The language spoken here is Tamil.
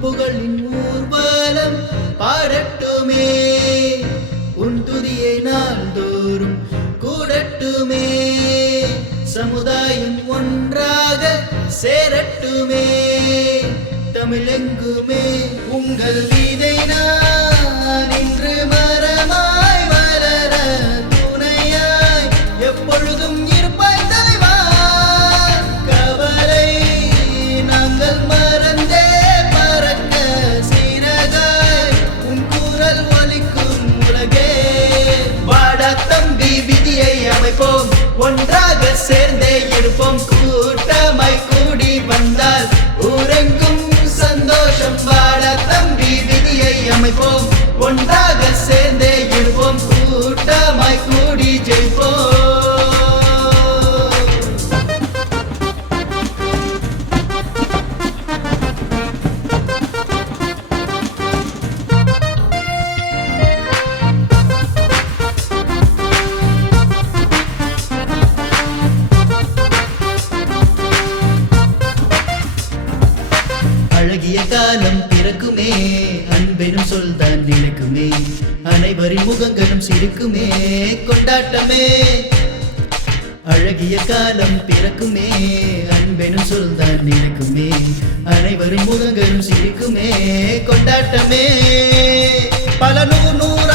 புகழின் ஊர்வலம் பாடட்டுமே உன் துதியை நாள்தோறும் கூடட்டுமே சமுதாயம் ஒன்றாக சேரட்டுமே தமிழெங்குமே உங்கள் விதை நான் இன்று மரமாய் வளர துணையாய் எப்பொழுதும் இருப்பாய் தலைவா கவலை நாங்கள் மறந்தே பறக்க சீரகாய் உன் குரல் ஒலிக்கும் உலகே வாடா தம்பி விதியை அமைப்போம் ஒன்றாக சேர்ந்தே இருப்போம் கூட்டமாய் கூடி வந்தால் ஊரெங்கும் சந்தோஷம் வாடா தம்பி விதியை அமைப்போம் ஒன்றாக சேர்ந்தே இருப்போம் கூட்டமாய் கூடி ஜெயிப்போம் அழகிய காலம் பிறக்குமே அன்பெனும் சொல்தான் நினைக்குமே அனைவரின் முகங்களும் சிரிக்குமே கொண்டாட்டமே அழகிய காலம் பிறக்குமே அன்பெனும் சொல்தான் நினைக்குமே அனைவரின் முகங்களும் சிரிக்குமே கொண்டாட்டமே பல நூறு